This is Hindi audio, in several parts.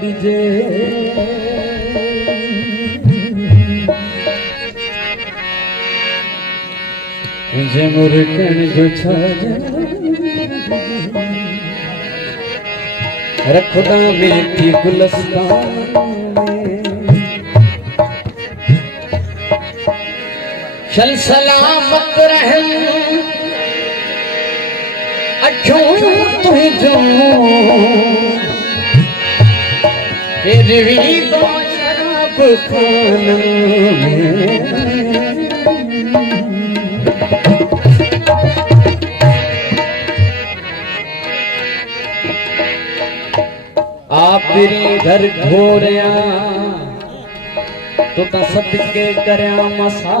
दीजे जे मुरकन गुछा रखदा मेथी गुलस्तान चल सलामत रहन अखों तुही जो गिरवी तो शराब खाना आप तेरी घर घोरिया तो ता सदके करया मसा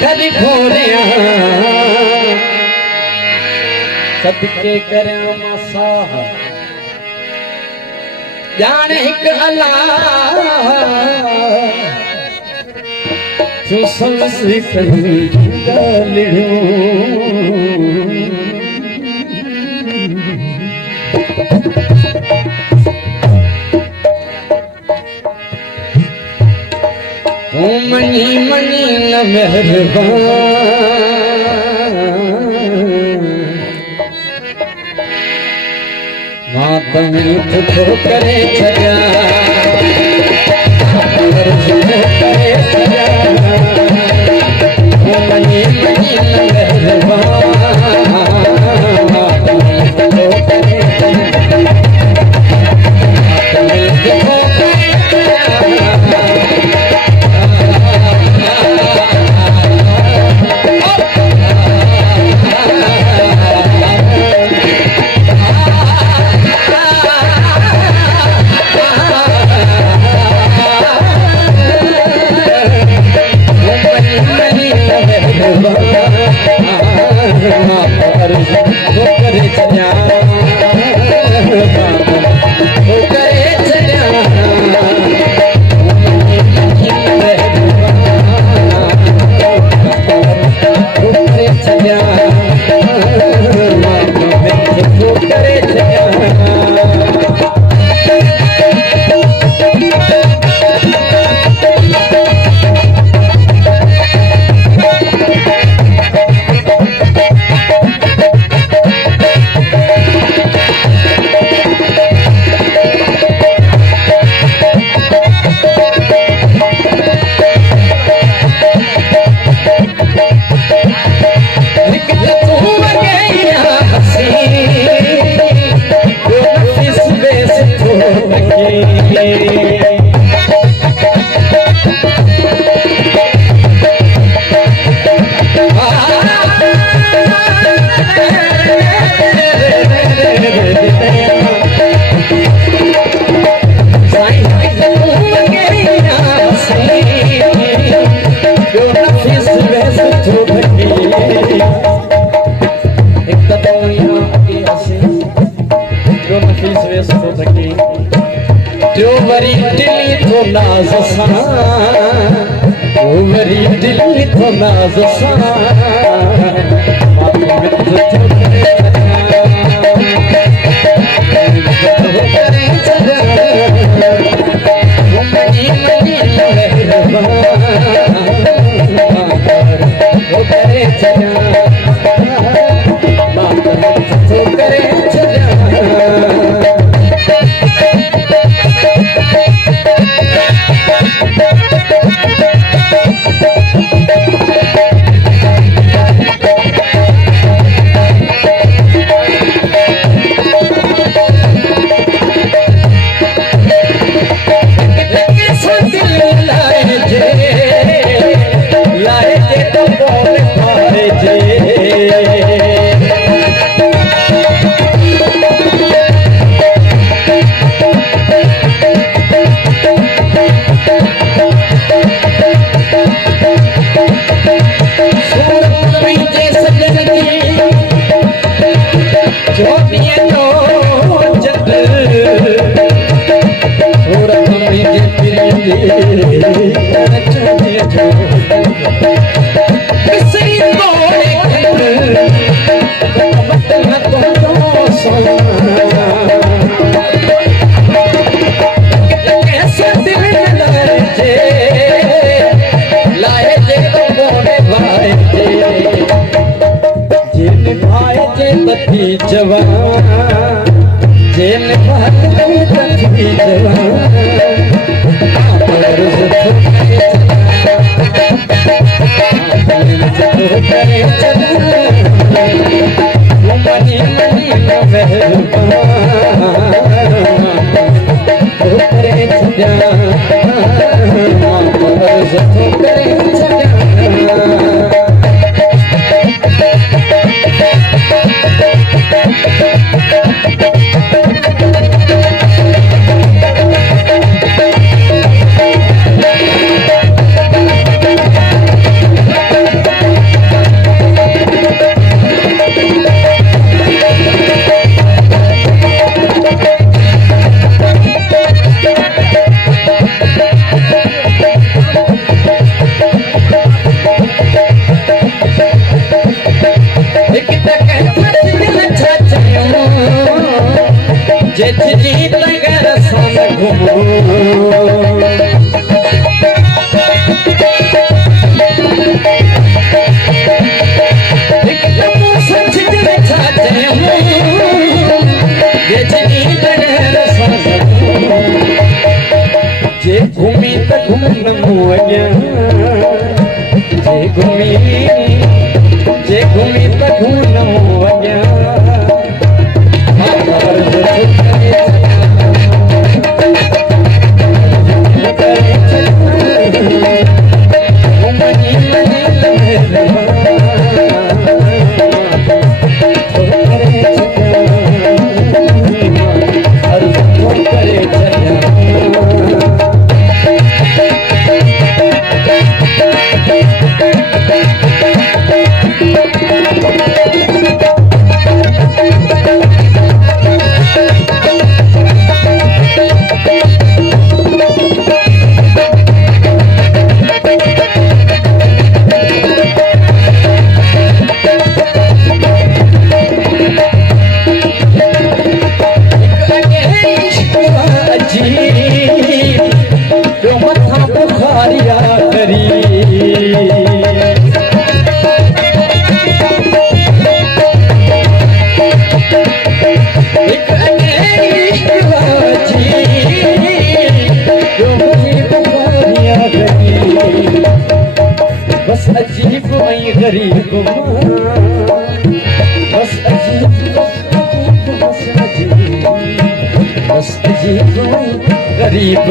घर घोरिया सदके करया मसा जान एक अल्लाह जो सबसे कहीं गालियों तू मनी मनी न मेहरबान मातम तो करे छया करे छया मनी मनी न मेहरबान मातम तो करे जो वरी दिल्ली तो नाज सा वरी दिल्ली तो नाज सा किसी तोड़े मत न तो कैसे दिल लाए जे तो बोले भाई जे निभाए जे तथी जवान जे निभाए तथी जवान मनी मनी जेठ जी नगर सन घुमो एक जम्मू सच दिल छाते हूँ जेठ जी नगर सन जे घूमी त घूम मोया जे घूमी त घूम मोया बस अजीब वही गरीब बस अजीब गरीब